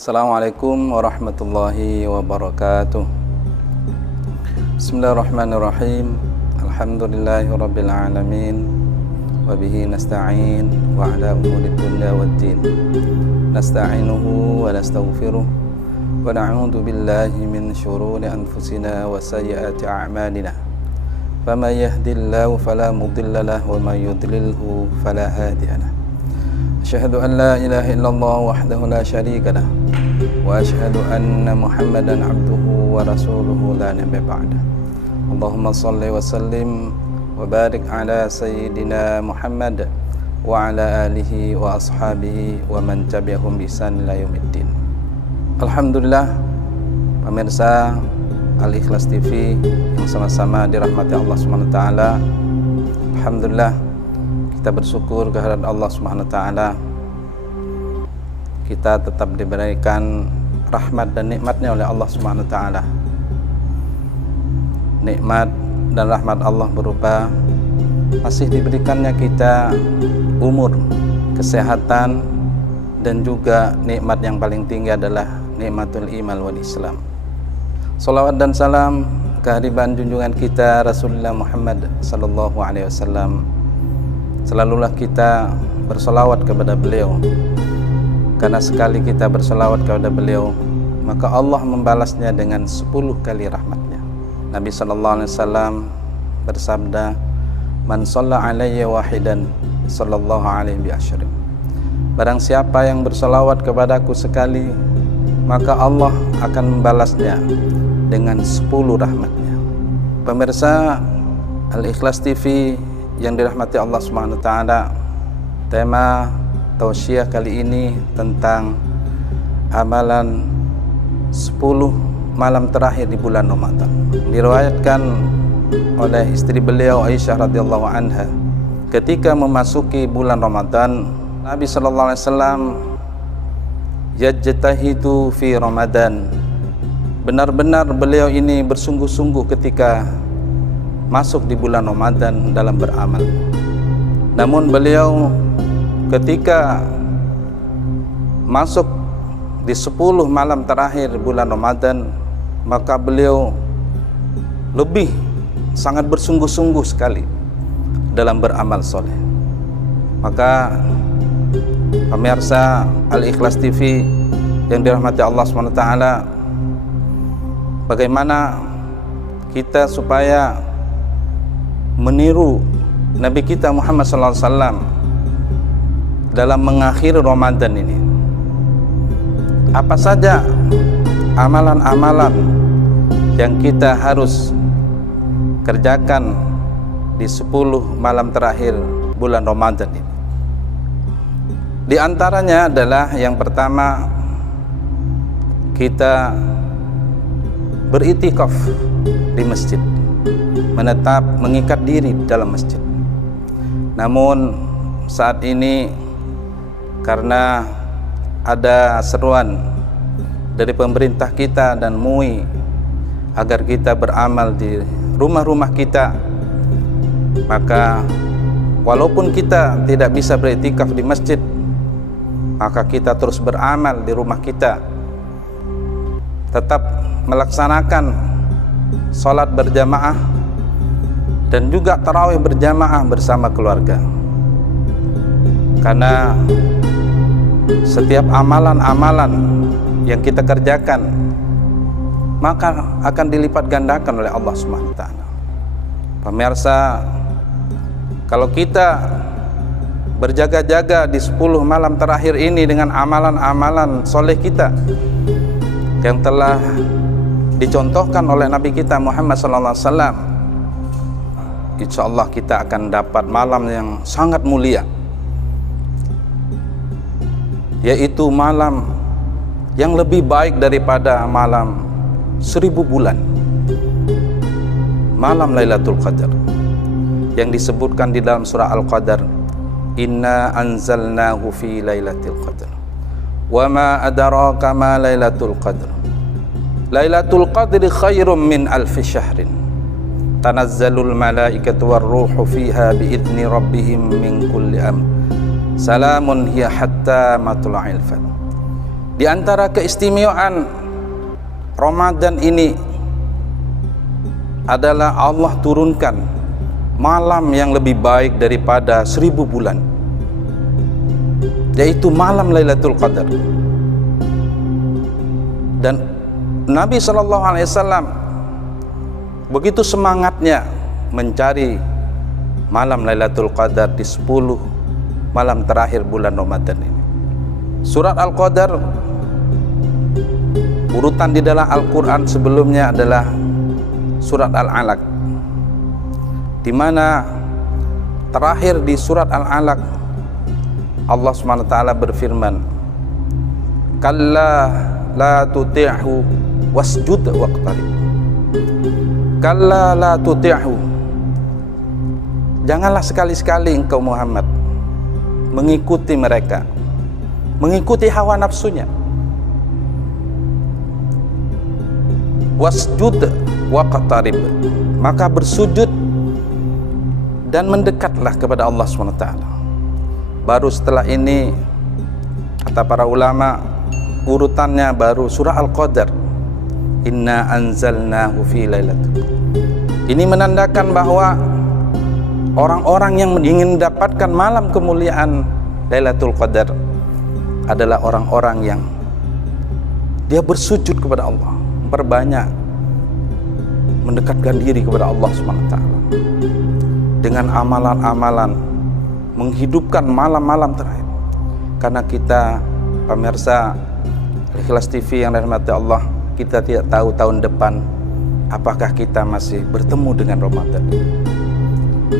Assalamualaikum warahmatullahi wabarakatuh. Bismillahirrahmanirrahim. Alhamdulillahi rabbil alamin. Wabihi nasta'in wa ala umuri dunya waddin. Nasta'inuhu wa nastaghfiruh wa na'udzu billahi min syururi anfusina wa sayyiati a'malina. Faman yahdihillahu fala mudilla lahu wa man yudlilhu fala hadiya lahu. Asyhadu an la ilaha illallah wahdahu la syarika lah wa asyhadu anna Muhammadan abduhu wa rasuluhu la nabiyya ba'dah. Allahumma shalli wa sallim wa barik ala sayyidina Muhammad wa ala alihi wa ashabihi wa man tabi'ahum bi ihsan ila yaumiddin. Alhamdulillah, pemirsa Al-Ikhlas TV yang sama-sama dirahmati Allah Subhanahu wa taala. Alhamdulillah, kita bersyukur kehadirat Allah Subhanahu wa taala. Kita tetap diberikan rahmat dan nikmatnya oleh Allah Subhanahu wa taala. Nikmat dan rahmat Allah berupa masih diberikannya kita umur, kesehatan, dan juga nikmat yang paling tinggi adalah nikmatul iman wal Islam. Salawat dan salam kehadiran junjungan kita Rasulullah Muhammad sallallahu alaihi wasallam. Selalulah kita bersolawat kepada beliau, karena sekali kita bersolawat kepada beliau maka Allah membalasnya dengan 10 kali rahmatnya. Nabi sallallahu alaihi wasallam bersabda, "Man shalla alayya wahidan sallallahu alaihi bi asyri." Barang siapa yang bersolawat kepadaku sekali, maka Allah akan membalasnya dengan 10 rahmatnya. Pemirsa Al-Ikhlas TV yang dirahmati Allah Subhanahu wa taala, tema tausiah kali ini tentang amalan 10 malam terakhir di bulan Ramadan. Diriwayatkan oleh istri beliau Aisyah radhiyallahu anha, ketika memasuki bulan Ramadan, Nabi sallallahu alaihi wasallam yajtahidu fi Ramadan. Benar-benar beliau ini bersungguh-sungguh ketika masuk di bulan Ramadan dalam beramal. Namun beliau ketika masuk di 10 malam terakhir bulan Ramadan, maka beliau lebih sangat bersungguh-sungguh sekali dalam beramal soleh. Maka pemirsa Al-Ikhlas TV yang dirahmati Allah SWT, bagaimana kita supaya meniru Nabi kita Muhammad SAW dalam mengakhiri Ramadan ini? Apa saja amalan-amalan yang kita harus kerjakan di 10 malam terakhir bulan Ramadan ini? Di antaranya adalah yang pertama, kita beritikaf di masjid, menetap mengikat diri dalam masjid. Namun saat ini karena ada seruan dari pemerintah kita dan MUI agar kita beramal di rumah-rumah kita, maka walaupun kita tidak bisa beriktikaf di masjid, maka kita terus beramal di rumah kita, tetap melaksanakan sholat berjamaah dan juga tarawih berjamaah bersama keluarga. Karena setiap amalan-amalan yang kita kerjakan maka akan dilipat gandakan oleh Allah Subhanahu wa taala. Pemirsa, kalau kita berjaga-jaga di 10 malam terakhir ini dengan amalan-amalan soleh kita yang telah dicontohkan oleh Nabi kita Muhammad sallallahu alaihi wasallam, insyaallah kita akan dapat malam yang sangat mulia, yaitu malam yang lebih baik daripada malam 1000 bulan, malam Lailatul Qadar, yang disebutkan di dalam surah Al-Qadar, "Inna anzalnahu fi Lailatul Qadar wa ma adraka ma Lailatul Qadar Lailatul Qadri khairum min alfi syahrin tanazzalul malaikatu warruhu fiha biidzni rabbihim min kulli amr salamun hiya hatta matla'il fajr." Di antara keistimewaan Ramadan ini adalah Allah turunkan malam yang lebih baik daripada 1000 bulan, yaitu malam Lailatul Qadar. Dan Nabi SAW begitu semangatnya mencari malam Lailatul Qadar di 10 malam terakhir bulan Ramadan ini. Surat Al-Qadar, urutan di dalam Al-Quran sebelumnya adalah surat Al-Alaq, di mana terakhir di surat Al-Alaq Allah SWT berfirman, kalla la tuti'hu wasjud waqtarib. Kalla la tuti'hu, janganlah sekali-sekali engkau Muhammad mengikuti mereka, mengikuti hawa nafsunya. Wasjud waqtarib, maka bersujud dan mendekatlah kepada Allah SWT. Baru setelah ini, kata para ulama, urutannya baru surah Al-Qadar, inna anzalnahu fi lailatul. Ini menandakan bahwa orang-orang yang ingin mendapatkan malam kemuliaan Lailatul Qadar adalah orang-orang yang dia bersujud kepada Allah, memperbanyak mendekatkan diri kepada Allah SWT dengan amalan-amalan menghidupkan malam-malam terakhir. Karena kita pemirsa Al-Ikhlas TV yang dirahmati Allah, kita tidak tahu tahun depan apakah kita masih bertemu dengan Ramadan.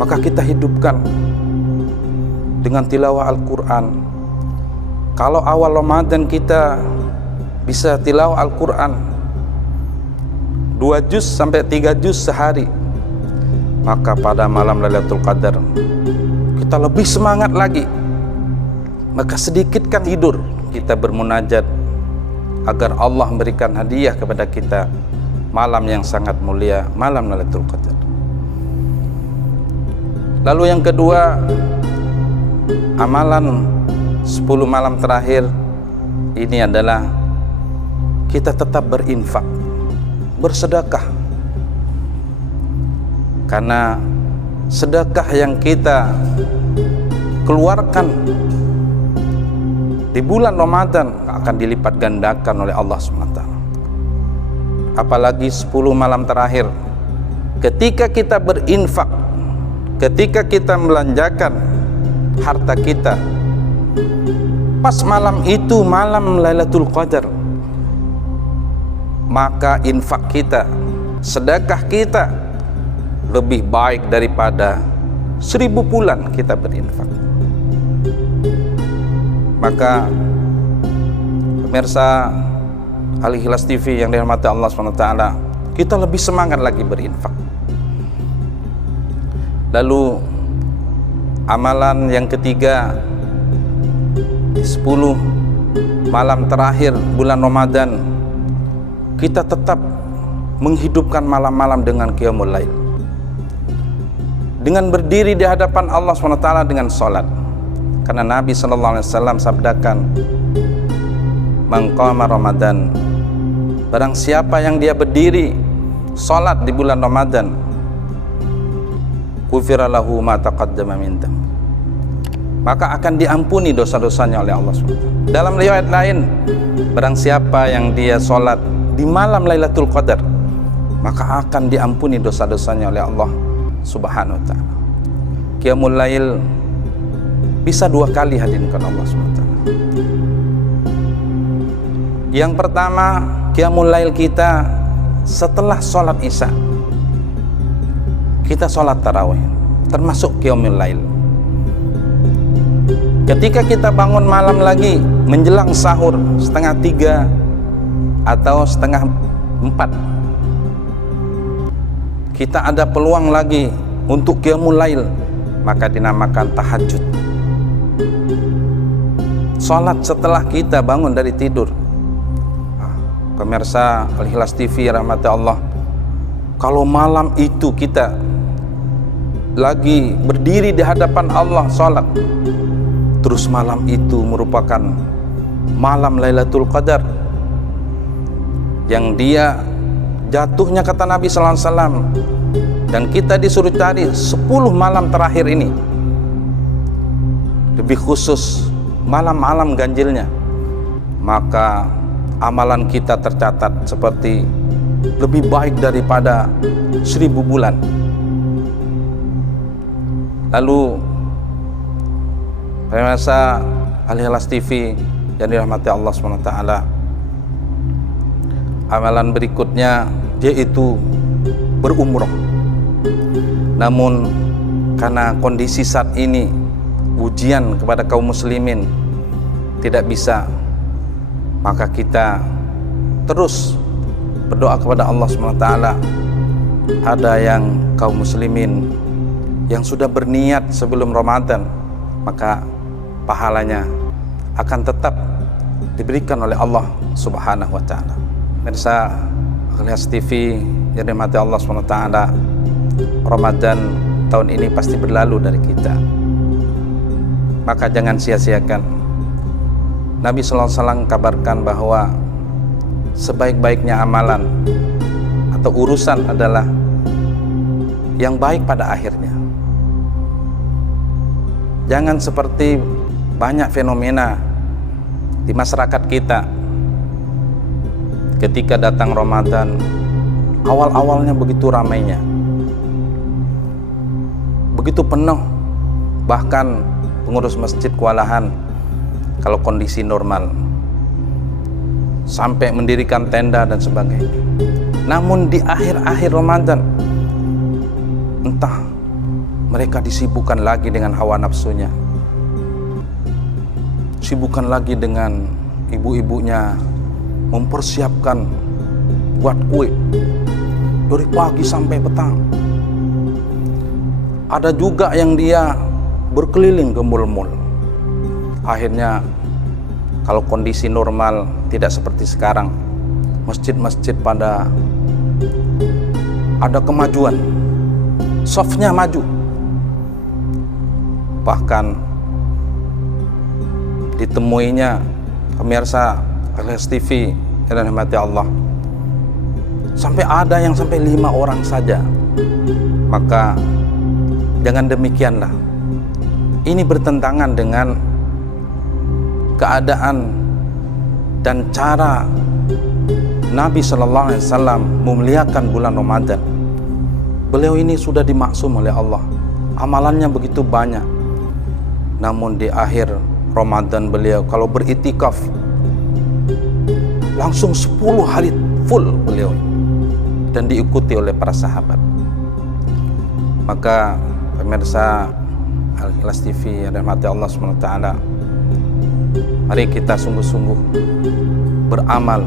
Maka kita hidupkan dengan tilawah Al-Quran. Kalau awal Ramadan kita bisa tilawah Al-Quran 2 juz sampai 3 juz sehari, maka pada malam Lailatul Qadar kita lebih semangat lagi. Maka sedikitkan tidur, kita bermunajat agar Allah memberikan hadiah kepada kita malam yang sangat mulia, malam Lailatul Qadar. Lalu yang kedua, amalan 10 malam terakhir ini adalah kita tetap berinfak, bersedekah. Karena sedekah yang kita keluarkan di bulan Ramadan akan dilipat gandakan oleh Allah SWT. Apalagi 10 malam terakhir, ketika kita berinfak, ketika kita melanjakan harta kita pas malam itu, malam Lailatul Qadar, maka infak kita, sedekah kita lebih baik daripada 1000 bulan kita berinfak. Maka pemirsa Al-Ikhlas TV yang dirahmati Allah SWT, kita lebih semangat lagi berinfak. Lalu amalan yang ketiga, di 10 malam terakhir bulan Ramadan, kita tetap menghidupkan malam-malam dengan qiyamul lail, dengan berdiri di hadapan Allah SWT dengan salat. Karena Nabi SAW sabdakan, man qama Ramadan, barang siapa yang dia berdiri salat di bulan Ramadan, ghufira lahu ma taqaddama min dzambi, maka akan diampuni dosa-dosanya oleh Allah SWT. Dalam riwayat lain, barang siapa yang dia sholat di malam Lailatul Qadar, maka akan diampuni dosa-dosanya oleh Allah Subhanahu wa ta'ala. Qiyamul lail bisa 2 kali hadirkan Allah SWT. Yang pertama, qiyamul lail kita setelah sholat isya, kita sholat tarawih, termasuk qiyamul lail. Ketika kita bangun malam lagi menjelang sahur 2:30 atau 3:30, kita ada peluang lagi untuk qiyamul lail, maka dinamakan tahajud. Salat setelah kita bangun dari tidur. Pemirsa Al-Ikhlas TV rahmati Allah, kalau malam itu kita lagi berdiri di hadapan Allah salat, terus malam itu merupakan malam Lailatul Qadar, yang dia jatuhnya kata Nabi sallallahu alaihi wasallam, dan kita disuruh cari 10 malam terakhir ini, lebih khusus malam-malam ganjilnya, maka amalan kita tercatat seperti lebih baik daripada 1000 bulan. Lalu pemirsa Al-Ikhlas TV yang dirahmati Allah SWT, amalan berikutnya yaitu berumroh. Namun karena kondisi saat ini ujian kepada kaum muslimin tidak bisa, maka kita terus berdoa kepada Allah SWT. Ada yang kaum muslimin yang sudah berniat sebelum Ramadan, maka pahalanya akan tetap diberikan oleh Allah Subhanahu wa taala. Pemirsa Al-Ikhlas TV yang dirahmati Allah SWT, Ramadan tahun ini pasti berlalu dari kita, maka jangan sia-siakan. Nabi sallallahu alaihi wasallam kabarkan bahwa sebaik-baiknya amalan atau urusan adalah yang baik pada akhirnya. Jangan seperti banyak fenomena di masyarakat kita. Ketika datang Ramadan, awal-awalnya begitu ramainya, begitu penuh, bahkan pengurus masjid kewalahan kalau kondisi normal sampai mendirikan tenda dan sebagainya. Namun di akhir-akhir Ramadan, entah mereka disibukkan lagi dengan hawa nafsunya, sibukkan lagi dengan ibu-ibunya mempersiapkan buat kue dari pagi sampai petang. Ada juga yang dia berkeliling ke mall-mall. Akhirnya kalau kondisi normal tidak seperti sekarang, masjid-masjid pada ada kemajuan, softnya maju. Bahkan ditemuinya pemirsa Al-Ikhlas TV yang dirahmati Allah, sampai ada yang sampai 5 orang saja. Maka jangan demikianlah. Ini bertentangan dengan keadaan dan cara Nabi Shallallahu Alaihi Wasallam memuliakan bulan Ramadan. Beliau ini sudah dimaksum oleh Allah, amalannya begitu banyak. Namun di akhir Ramadan beliau kalau beritikaf langsung 10 hari full beliau, dan diikuti oleh para sahabat. Maka pemirsa Al-Ikhlas TV yang dirahmati Allah SWT, mari kita sungguh-sungguh beramal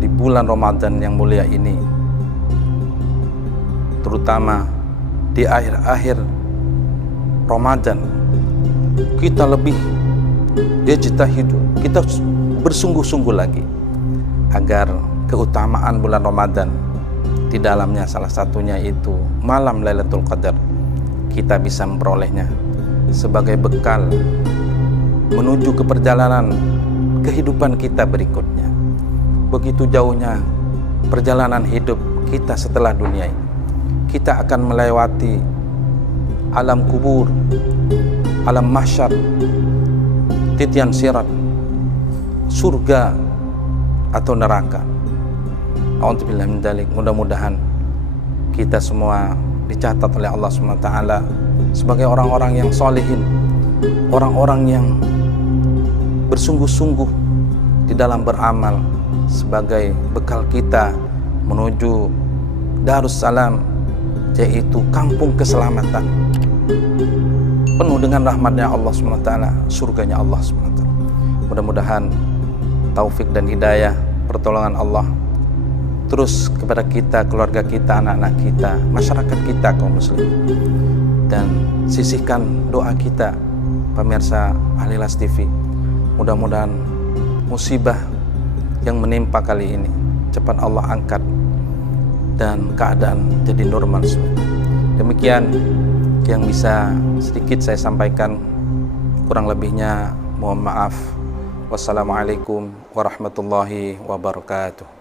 di bulan Ramadan yang mulia ini, terutama di akhir-akhir Ramadan. Kita lebih ijtihadu, kita bersungguh-sungguh lagi agar keutamaan bulan Ramadan, di dalamnya salah satunya itu malam Lailatul Qadar, kita bisa memperolehnya sebagai bekal menuju ke perjalanan kehidupan kita berikutnya. Begitu jauhnya perjalanan hidup kita setelah dunia ini. Kita akan melewati alam kubur, alam mahsyar, titian sirat, surga atau neraka. A'udzubillah min dzalik. Mudah-mudahan kita semua dicatat oleh Allah SWT sebagai orang-orang yang solihin, orang-orang yang bersungguh-sungguh di dalam beramal, sebagai bekal kita menuju Darussalam, yaitu kampung keselamatan, penuh dengan rahmatnya Allah SWT, surganya Allah SWT. Mudah-mudahan taufik dan hidayah, pertolongan Allah terus kepada kita, keluarga kita, anak-anak kita, masyarakat kita kaum muslim. Dan sisihkan doa kita pemirsa Al-Ikhlas TV, mudah-mudahan musibah yang menimpa kali ini cepat Allah angkat dan keadaan jadi normal semua. Demikian yang bisa sedikit saya sampaikan, kurang lebihnya mohon maaf. Wassalamualaikum warahmatullahi wabarakatuh.